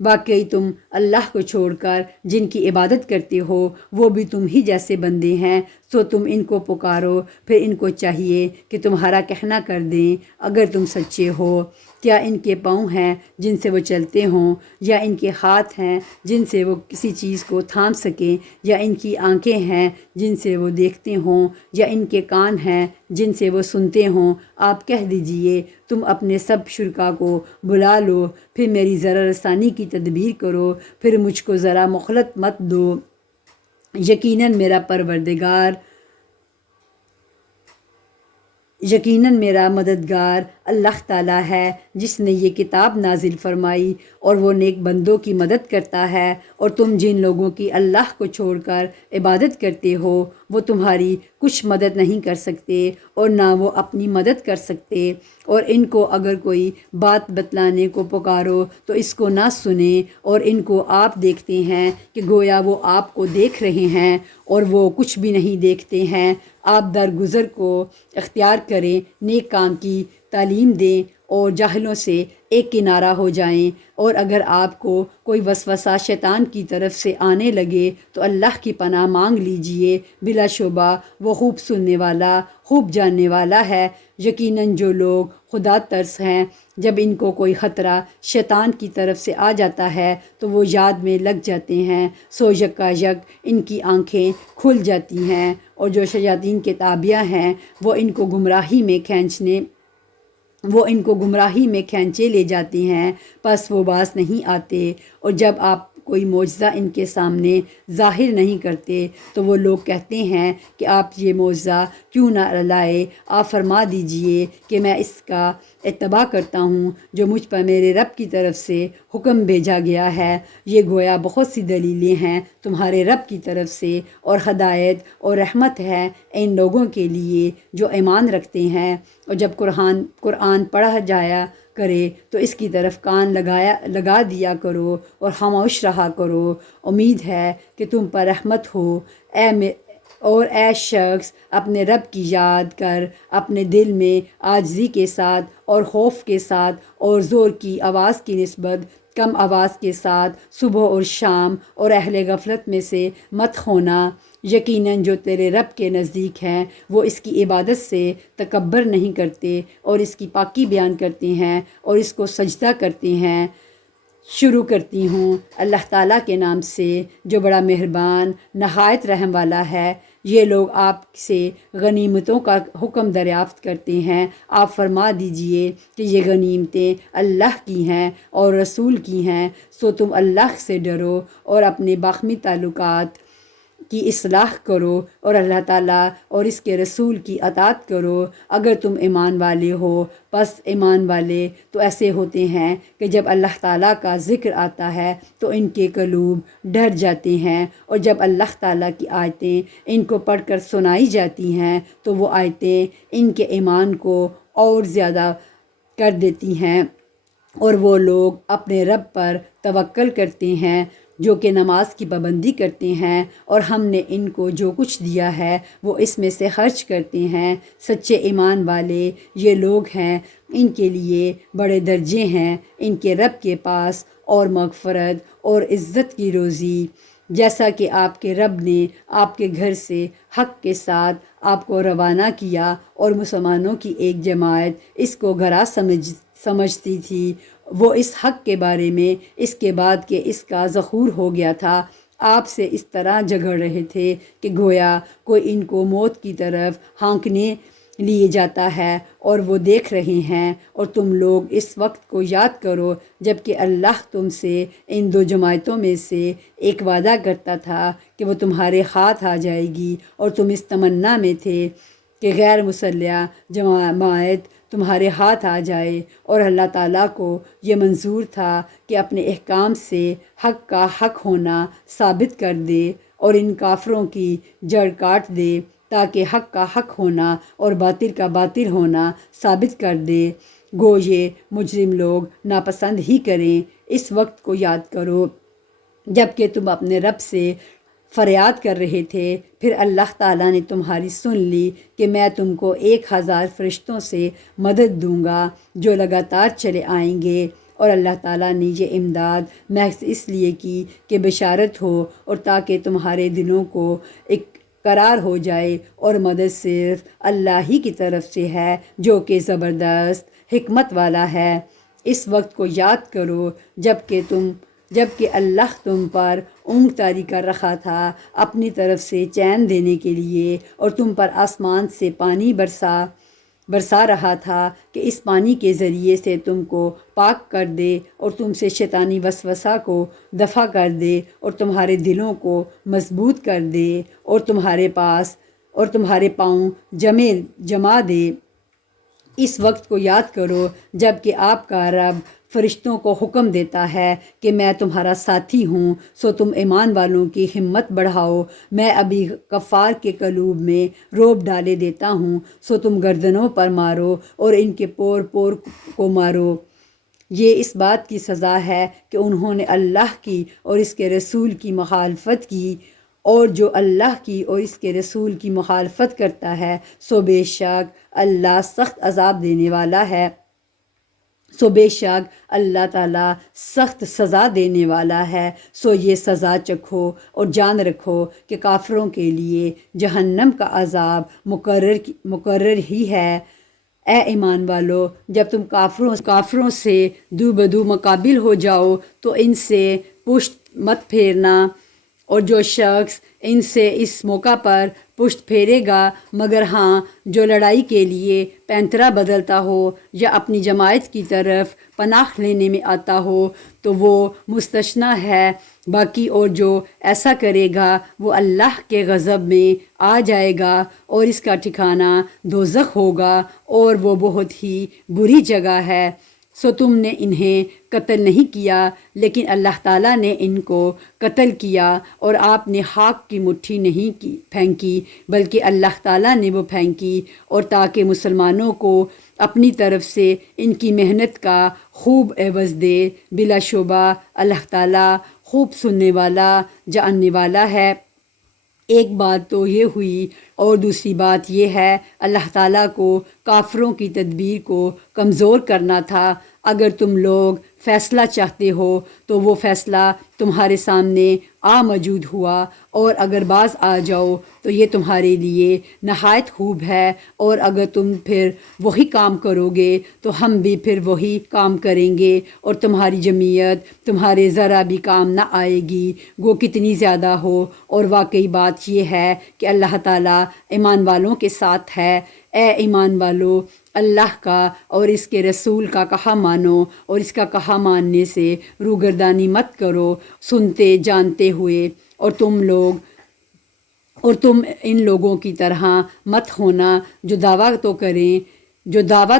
واقعی تم اللہ کو چھوڑ کر جن کی عبادت کرتے ہو وہ بھی تم ہی جیسے بندے ہیں، سو تم ان کو پکارو۔ پھر ان کو چاہیے کہ تمہارا کہنا کر دیں اگر تم سچے ہو۔ کیا ان کے پاؤں ہیں جن سے وہ چلتے ہوں، یا ان کے ہاتھ ہیں جن سے وہ کسی چیز کو تھام سکیں، یا ان کی آنکھیں ہیں جن سے وہ دیکھتے ہوں، یا ان کے کان ہیں جن سے وہ سنتے ہوں؟ آپ کہہ دیجئے تم اپنے سب شرکا کو بلا لو، پھر میری ذرا رسانی کی تدبیر کرو، پھر مجھ کو ذرا مہلت مت دو۔ یقیناً میرا مددگار اللہ تعالیٰ ہے جس نے یہ کتاب نازل فرمائی، اور وہ نیک بندوں کی مدد کرتا ہے۔ اور تم جن لوگوں کی اللہ کو چھوڑ کر عبادت کرتے ہو وہ تمہاری کچھ مدد نہیں کر سکتے اور نہ وہ اپنی مدد کر سکتے، اور ان کو اگر کوئی بات بتلانے کو پکارو تو اس کو نہ سنیں، اور ان کو آپ دیکھتے ہیں کہ گویا وہ آپ کو دیکھ رہے ہیں اور وہ کچھ بھی نہیں دیکھتے ہیں۔ آپ درگزر کو اختیار کریں، نیک کام کی تعلیم دیں اور جاہلوں سے ایک کنارہ ہو جائیں، اور اگر آپ کو کوئی وسوسہ شیطان کی طرف سے آنے لگے تو اللہ کی پناہ مانگ لیجئے، بلا شبہ وہ خوب سننے والا خوب جاننے والا ہے۔ یقیناً جو لوگ خدا ترس ہیں جب ان کو کوئی خطرہ شیطان کی طرف سے آ جاتا ہے تو وہ یاد میں لگ جاتے ہیں، سو یکا یک ان کی آنکھیں کھل جاتی ہیں، اور جو شیاطین کے تابع ہیں وہ ان کو گمراہی میں کھینچے لے جاتے ہیں، پس وہ باز نہیں آتے۔ اور جب آپ کوئی معجزہ ان کے سامنے ظاہر نہیں کرتے تو وہ لوگ کہتے ہیں کہ آپ یہ معجزہ کیوں نہ لائے۔ آپ فرما دیجئے کہ میں اس کا اتباع کرتا ہوں جو مجھ پر میرے رب کی طرف سے حکم بھیجا گیا ہے۔ یہ گویا بہت سی دلیلیں ہیں تمہارے رب کی طرف سے، اور ہدایت اور رحمت ہے ان لوگوں کے لیے جو ایمان رکھتے ہیں۔ اور جب قرآن پڑھا جایا کرے تو اس کی طرف کان لگا دیا کرو اور خاموش رہا کرو۔ امید ہے کہ تم پر رحمت ہو۔ اے شخص، اپنے رب کی یاد کر اپنے دل میں عاجزی کے ساتھ اور خوف کے ساتھ اور زور کی آواز کی نسبت کم آواز کے ساتھ صبح اور شام، اور اہل غفلت میں سے مت ہونا۔ یقیناً جو تیرے رب کے نزدیک ہیں وہ اس کی عبادت سے تکبر نہیں کرتے اور اس کی پاکی بیان کرتے ہیں اور اس کو سجدہ کرتے ہیں۔ شروع کرتی ہوں اللہ تعالیٰ کے نام سے جو بڑا مہربان نہایت رحم والا ہے۔ یہ لوگ آپ سے غنیمتوں کا حکم دریافت کرتے ہیں۔ آپ فرما دیجئے کہ یہ غنیمتیں اللہ کی ہیں اور رسول کی ہیں، سو تم اللہ سے ڈرو اور اپنے باہمی تعلقات کی اصلاح کرو اور اللہ تعالیٰ اور اس کے رسول کی اطاعت کرو۔ اگر تم ایمان والے ہو، پس ایمان والے تو ایسے ہوتے ہیں کہ جب اللہ تعالیٰ کا ذکر آتا ہے تو ان کے قلوب ڈر جاتے ہیں، اور جب اللہ تعالیٰ کی آیتیں ان کو پڑھ کر سنائی جاتی ہیں تو وہ آیتیں ان کے ایمان کو اور زیادہ کر دیتی ہیں، اور وہ لوگ اپنے رب پر توکل کرتے ہیں جو کہ نماز کی پابندی کرتے ہیں، اور ہم نے ان کو جو کچھ دیا ہے وہ اس میں سے خرچ کرتے ہیں۔ سچے ایمان والے یہ لوگ ہیں، ان کے لیے بڑے درجے ہیں ان کے رب کے پاس، اور مغفرت اور عزت کی روزی، جیسا کہ آپ کے رب نے آپ کے گھر سے حق کے ساتھ آپ کو روانہ کیا، اور مسلمانوں کی ایک جماعت اس کو گھرا سمجھتی تھی۔ وہ اس حق کے بارے میں اس کے بعد کہ اس کا ظہور ہو گیا تھا آپ سے اس طرح جھگڑ رہے تھے کہ گویا کوئی ان کو موت کی طرف ہانکنے لیے جاتا ہے اور وہ دیکھ رہے ہیں۔ اور تم لوگ اس وقت کو یاد کرو جب کہ اللہ تم سے ان دو جماعتوں میں سے ایک وعدہ کرتا تھا کہ وہ تمہارے ہاتھ آ جائے گی، اور تم اس تمنا میں تھے کہ غیر مسلح جماعت تمہارے ہاتھ آ جائے، اور اللہ تعالیٰ کو یہ منظور تھا کہ اپنے احکام سے حق کا حق ہونا ثابت کر دے اور ان کافروں کی جڑ کاٹ دے، تاکہ حق کا حق ہونا اور باطل کا باطل ہونا ثابت کر دے۔ گو یہ مجرم لوگ ناپسند ہی کریں۔ اس وقت کو یاد کرو جب کہ تم اپنے رب سے فریاد کر رہے تھے، پھر اللہ تعالیٰ نے تمہاری سن لی کہ میں تم کو 1000 فرشتوں سے مدد دوں گا جو لگاتار چلے آئیں گے۔ اور اللہ تعالیٰ نے یہ امداد محض اس لیے کی کہ بشارت ہو اور تاکہ تمہارے دلوں کو ایک قرار ہو جائے، اور مدد صرف اللہ ہی کی طرف سے ہے جو کہ زبردست حکمت والا ہے۔ اس وقت کو یاد کرو جب کہ اللہ تم پر اونگ طاری کر رکھا تھا اپنی طرف سے چین دینے کے لیے، اور تم پر آسمان سے پانی برسا رہا تھا کہ اس پانی کے ذریعے سے تم کو پاک کر دے اور تم سے شیطانی وسوسہ کو دفع کر دے اور تمہارے دلوں کو مضبوط کر دے اور تمہارے پاؤں جما دے۔ اس وقت کو یاد کرو جب کہ آپ کا رب فرشتوں کو حکم دیتا ہے کہ میں تمہارا ساتھی ہوں، سو تم ایمان والوں کی ہمت بڑھاؤ۔ میں ابھی کفار کے قلوب میں رعب ڈالے دیتا ہوں، سو تم گردنوں پر مارو اور ان کے پور کو مارو۔ یہ اس بات کی سزا ہے کہ انہوں نے اللہ کی اور اس کے رسول کی مخالفت کی، اور جو اللہ کی اور اس کے رسول کی مخالفت کرتا ہے سو بے شک اللہ سخت عذاب دینے والا ہے۔ سو بے شک اللہ تعالیٰ سخت سزا دینے والا ہے۔ سو یہ سزا چکھو اور جان رکھو کہ کافروں کے لیے جہنم کا عذاب مقرر ہی ہے۔ اے ایمان والو، جب تم کافروں سے دو بدو مقابل ہو جاؤ تو ان سے پشت مت پھیرنا، اور جو شخص ان سے اس موقع پر پشت پھیرے گا مگر ہاں جو لڑائی کے لیے پینترا بدلتا ہو یا اپنی جماعت کی طرف پناہ لینے میں آتا ہو تو وہ مستثنیٰ ہے، باقی اور جو ایسا کرے گا وہ اللہ کے غضب میں آ جائے گا اور اس کا ٹھکانہ دوزخ ہوگا، اور وہ بہت ہی بری جگہ ہے۔ سو تم نے انہیں قتل نہیں کیا لیکن اللہ تعالیٰ نے ان کو قتل کیا، اور آپ نے خاک کی مٹھی نہیں پھینکی بلکہ اللہ تعالیٰ نے وہ پھینکی، اور تاکہ مسلمانوں کو اپنی طرف سے ان کی محنت کا خوب عوض دے۔ بلا شبہ اللہ تعالیٰ خوب سننے والا جاننے والا ہے۔ ایک بات تو یہ ہوئی، اور دوسری بات یہ ہے اللہ تعالیٰ کو کافروں کی تدبیر کو کمزور کرنا تھا۔ اگر تم لوگ فیصلہ چاہتے ہو تو وہ فیصلہ تمہارے سامنے موجود ہوا، اور اگر باز آ جاؤ تو یہ تمہارے لیے نہایت خوب ہے، اور اگر تم پھر وہی کام کرو گے تو ہم بھی پھر وہی کام کریں گے، اور تمہاری جمعیت تمہارے ذرا بھی کام نہ آئے گی، گو کتنی زیادہ ہو۔ اور واقعی بات یہ ہے کہ اللہ تعالیٰ ایمان والوں کے ساتھ ہے۔ اے ایمان والو، اللہ کا اور اس کے رسول کا کہا مانو، اور اس کا کہا ماننے سے روگردانی مت کرو، سنتے جانتے ہوئے، اور تم ان لوگوں کی طرح مت ہونا جو دعویٰ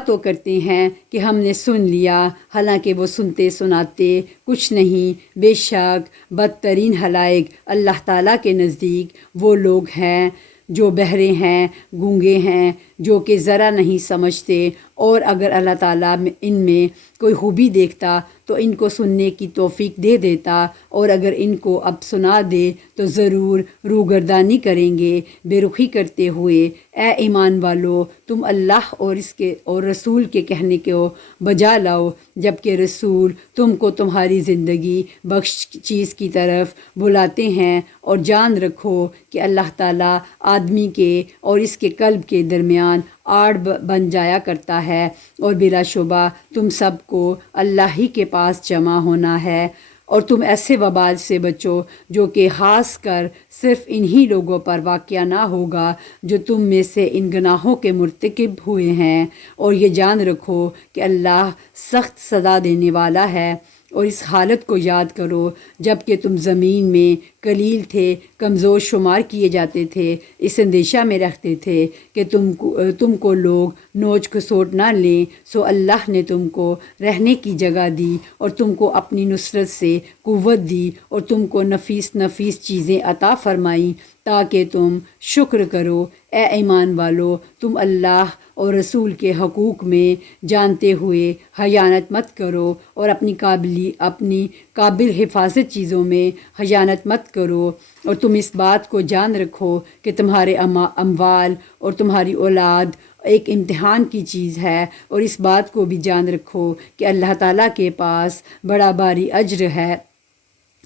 تو کرتے ہیں کہ ہم نے سن لیا، حالانکہ وہ سنتے سناتے کچھ نہیں۔ بے شک بدترین خلائق اللہ تعالیٰ کے نزدیک وہ لوگ ہیں جو بہرے ہیں، گونگے ہیں، جو کہ ذرا نہیں سمجھتے، اور اگر اللہ تعالیٰ ان میں کوئی خوبی دیکھتا تو ان کو سننے کی توفیق دے دیتا، اور اگر ان کو اب سنا دے تو ضرور روگردانی کریں گے۔ بے رخی کرتے ہوئے اے ایمان والو، تم اللہ اور اس کے اور رسول کے کہنے کو بجا لاؤ جبکہ رسول تم کو تمہاری زندگی بخش چیز کی طرف بلاتے ہیں، اور جان رکھو کہ اللہ تعالیٰ آدمی کے اور اس کے قلب کے درمیان آڑ بن جایا کرتا ہے، اور بلا شبہ تم سب کو اللہ ہی کے پاس جمع ہونا ہے۔ اور تم ایسے وبال سے بچو جو کہ خاص کر صرف انہی لوگوں پر واقع نہ ہوگا جو تم میں سے ان گناہوں کے مرتکب ہوئے ہیں، اور یہ جان رکھو کہ اللہ سخت سزا دینے والا ہے۔ اور اس حالت کو یاد کرو جب کہ تم زمین میں قلیل تھے، کمزور شمار کیے جاتے تھے، اس اندیشہ میں رکھتے تھے کہ تم کو لوگ نوچ کھسوٹ نہ لیں، سو اللہ نے تم کو رہنے کی جگہ دی اور تم کو اپنی نصرت سے قوت دی اور تم کو نفیس نفیس چیزیں عطا فرمائیں تاکہ تم شکر کرو۔ اے ایمان والو، تم اللہ اور رسول کے حقوق میں جانتے ہوئے خیانت مت کرو اور اپنی قابل حفاظت چیزوں میں خیانت مت کرو، اور تم اس بات کو جان رکھو کہ تمہارے اموال اور تمہاری اولاد ایک امتحان کی چیز ہے، اور اس بات کو بھی جان رکھو کہ اللہ تعالیٰ کے پاس بڑا بھاری اجر ہے۔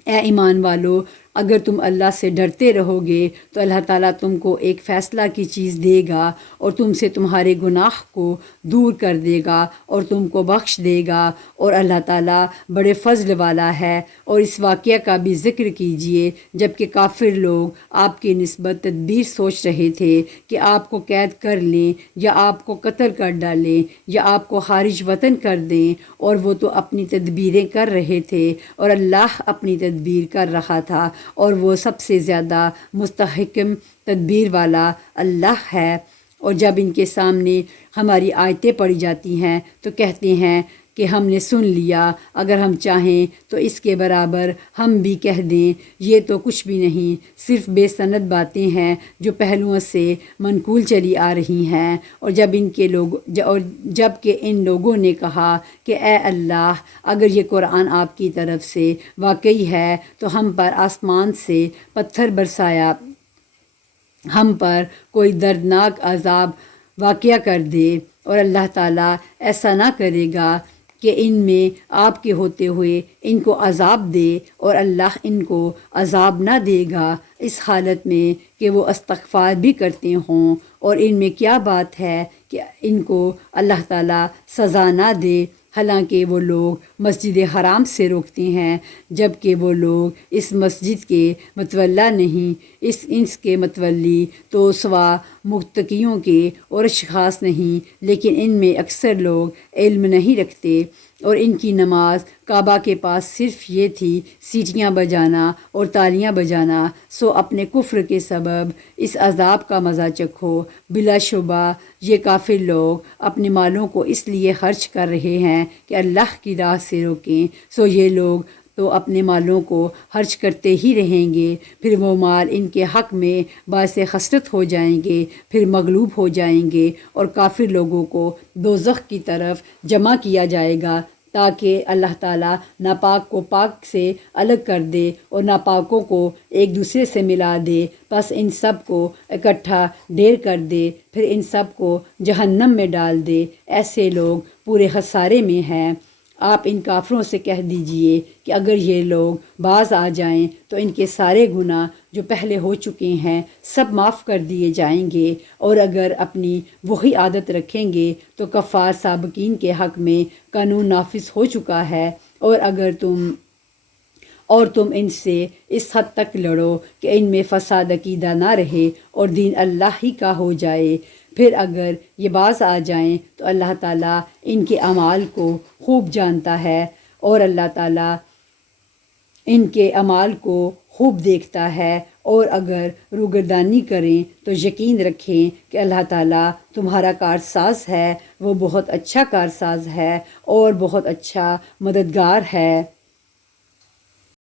اے ایمان والو، اگر تم اللہ سے ڈرتے رہو گے تو اللہ تعالیٰ تم کو ایک فیصلہ کی چیز دے گا اور تم سے تمہارے گناہ کو دور کر دے گا اور تم کو بخش دے گا، اور اللہ تعالیٰ بڑے فضل والا ہے۔ اور اس واقعہ کا بھی ذکر کیجئے جب کہ کافر لوگ آپ کی نسبت تدبیر سوچ رہے تھے کہ آپ کو قید کر لیں یا آپ کو قتل کر ڈالیں یا آپ کو خارج وطن کر دیں، اور وہ تو اپنی تدبیریں کر رہے تھے اور اللہ اپنی تدبیر کر رہا تھا، اور وہ سب سے زیادہ مستحکم تدبیر والا اللہ ہے۔ اور جب ان کے سامنے ہماری آیتیں پڑھی جاتی ہیں تو کہتے ہیں کہ ہم نے سن لیا، اگر ہم چاہیں تو اس کے برابر ہم بھی کہہ دیں۔ یہ تو کچھ بھی نہیں، صرف بے سند باتیں ہیں جو پہلوؤں سے منقول چلی آ رہی ہیں۔ اور جب کہ ان لوگوں نے کہا کہ اے اللہ، اگر یہ قرآن آپ کی طرف سے واقعی ہے تو ہم پر آسمان سے پتھر برسایا، ہم پر کوئی دردناک عذاب واقع کر دے، اور اللہ تعالیٰ ایسا نہ کرے گا کہ ان میں آپ کے ہوتے ہوئے ان کو عذاب دے، اور اللہ ان کو عذاب نہ دے گا اس حالت میں کہ وہ استغفار بھی کرتے ہوں، اور ان میں کیا بات ہے کہ ان کو اللہ تعالیٰ سزا نہ دے، حالانکہ وہ لوگ مسجد حرام سے روکتے ہیں جبکہ وہ لوگ اس مسجد کے متولی نہیں، اس کے متولی تو سوا متقیوں کے اور اشخاص نہیں، لیکن ان میں اکثر لوگ علم نہیں رکھتے، اور ان کی نماز کعبہ کے پاس صرف یہ تھی سیٹیاں بجانا اور تالیاں بجانا، سو اپنے کفر کے سبب اس عذاب کا مزہ چکھو۔ بلا شبہ یہ کافر لوگ اپنے مالوں کو اس لیے خرچ کر رہے ہیں کہ اللہ کی راہ سے روکیں، سو یہ لوگ تو اپنے مالوں کو خرچ کرتے ہی رہیں گے، پھر وہ مال ان کے حق میں باعث خسرت ہو جائیں گے، پھر مغلوب ہو جائیں گے، اور کافر لوگوں کو دوزخ کی طرف جمع کیا جائے گا تاکہ اللہ تعالیٰ ناپاک کو پاک سے الگ کر دے اور ناپاکوں کو ایک دوسرے سے ملا دے، پس ان سب کو اکٹھا ڈھیر کر دے، پھر ان سب کو جہنم میں ڈال دے۔ ایسے لوگ پورے خسارے میں ہیں۔ آپ ان کافروں سے کہہ دیجئے کہ اگر یہ لوگ باز آ جائیں تو ان کے سارے گناہ جو پہلے ہو چکے ہیں سب معاف کر دیے جائیں گے، اور اگر اپنی وہی عادت رکھیں گے تو کفار سابقین کے حق میں قانون نافذ ہو چکا ہے، اور تم ان سے اس حد تک لڑو کہ ان میں فساد عقیدہ نہ رہے اور دین اللہ ہی کا ہو جائے۔ پھر اگر یہ باز آ جائیں تو اللہ تعالیٰ ان کے اعمال کو خوب جانتا ہے، اور اللہ تعالیٰ ان کے اعمال کو خوب دیکھتا ہے، اور اگر روگردانی کریں تو یقین رکھیں کہ اللہ تعالیٰ تمہارا کارساز ہے، وہ بہت اچھا کارساز ہے اور بہت اچھا مددگار ہے۔